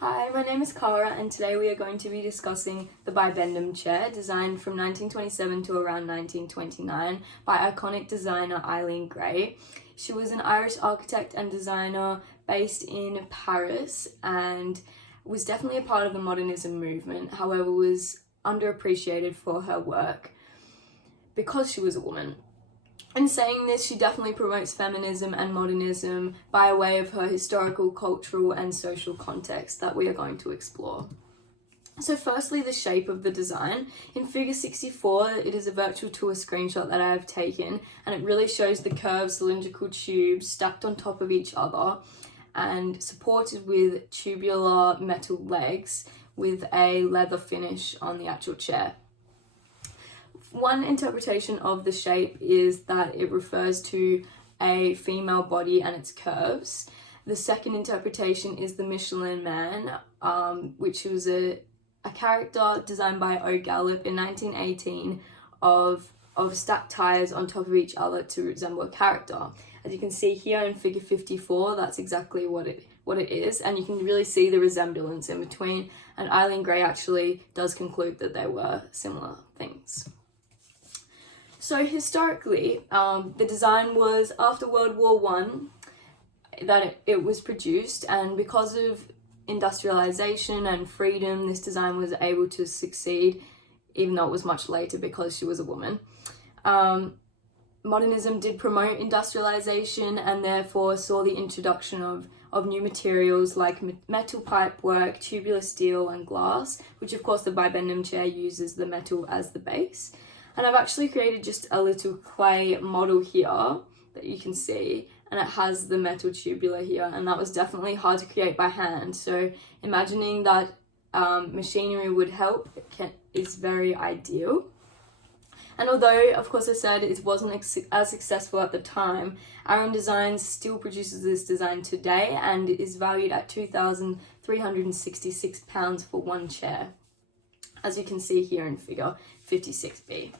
Hi, my name is Cara and today we are going to be discussing the Bibendum chair, designed from 1927 to around 1929 by iconic designer Eileen Gray. She was an Irish architect and designer based in Paris and was definitely a part of the modernism movement, however was underappreciated for her work because she was a woman. In saying this, she definitely promotes feminism and modernism by way of her historical, cultural and social context that we are going to explore. So firstly, the shape of the design. In figure 64, it is a virtual tour screenshot that I have taken, and it really shows the curved cylindrical tubes stacked on top of each other and supported with tubular metal legs with a leather finish on the actual chair. One interpretation of the shape is that it refers to a female body and its curves. The second interpretation is the Michelin Man, which was a character designed by O'Gallop in 1918 of stacked tires on top of each other to resemble a character. As you can see here in figure 54, that's exactly what it is, and you can really see the resemblance in between, and Eileen Gray actually does conclude that they were similar things. So historically, the design was after World War One that it was produced, and because of industrialization and freedom, this design was able to succeed, even though it was much later because she was a woman. Modernism did promote industrialization and therefore saw the introduction of new materials like metal pipework, tubular steel and glass, which of course the Bibendum chair uses the metal as the base. And I've actually created just a little clay model here that you can see, and it has the metal tubular here, and that was definitely hard to create by hand. So imagining that machinery would help is very ideal. And although, of course, I said it wasn't as successful at the time, Aran Designs still produces this design today and is valued at £2,366 for one chair, as you can see here in figure 56B.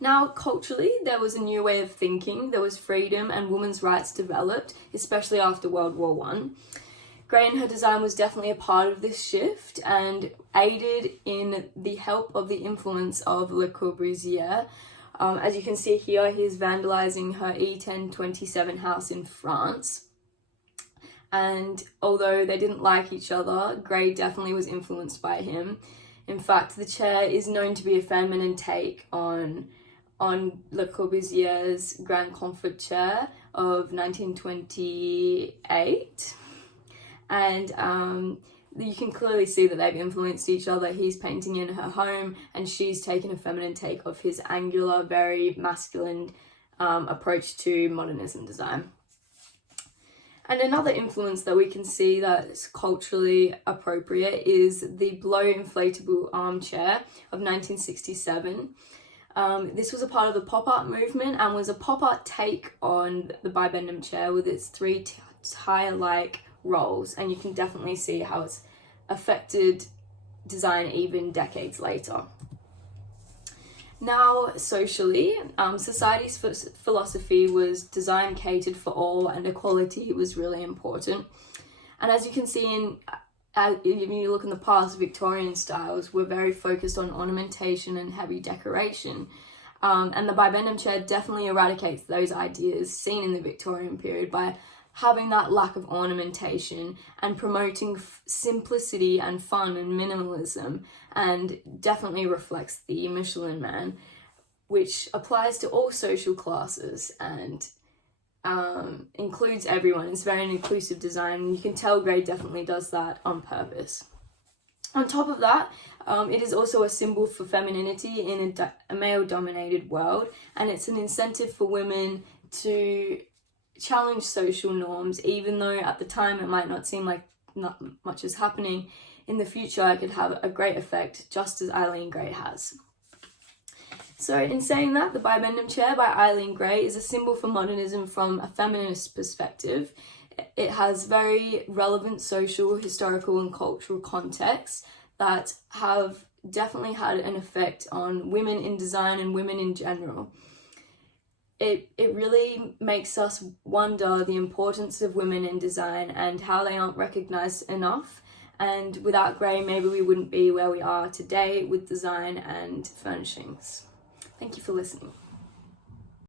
Now, culturally, there was a new way of thinking. There was freedom and women's rights developed, especially after World War One. Gray and her design was definitely a part of this shift and aided in the help of the influence of Le Corbusier. As you can see here, he's vandalizing her E1027 house in France. And although they didn't like each other, Gray definitely was influenced by him. In fact, the chair is known to be a feminine take on Le Corbusier's Grand Comfort chair of 1928. And you can clearly see that they've influenced each other. He's painting in her home and she's taken a feminine take of his angular, very masculine approach to modernism design. And another influence that we can see that's culturally appropriate is the blow inflatable armchair of 1967. This was a part of the pop art movement and was a pop art take on the Bibendum chair with its three tire-like rolls, and you can definitely see how it's affected design even decades later. Now, socially, society's philosophy was design catered for all and equality was really important. And as you can see if you look in the past, Victorian styles were very focused on ornamentation and heavy decoration. And the Bibendum chair definitely eradicates those ideas seen in the Victorian period by having that lack of ornamentation and promoting simplicity and fun and minimalism, and definitely reflects the Michelin Man, which applies to all social classes and includes everyone. It's very an inclusive design. You can tell Gray definitely does that on purpose. On top of that, it is also a symbol for femininity in a male-dominated world, and it's an incentive for women to challenge social norms, even though at the time it might not seem like not much is happening. In the future, it could have a great effect, just as Eileen Gray has. So in saying that, the Bibendum chair by Eileen Gray is a symbol for modernism from a feminist perspective. It has very relevant social, historical and cultural contexts that have definitely had an effect on women in design and women in general. it really makes us wonder the importance of women in design and how they aren't recognised enough. And without Grey, maybe we wouldn't be where we are today with design and furnishings. Thank you for listening.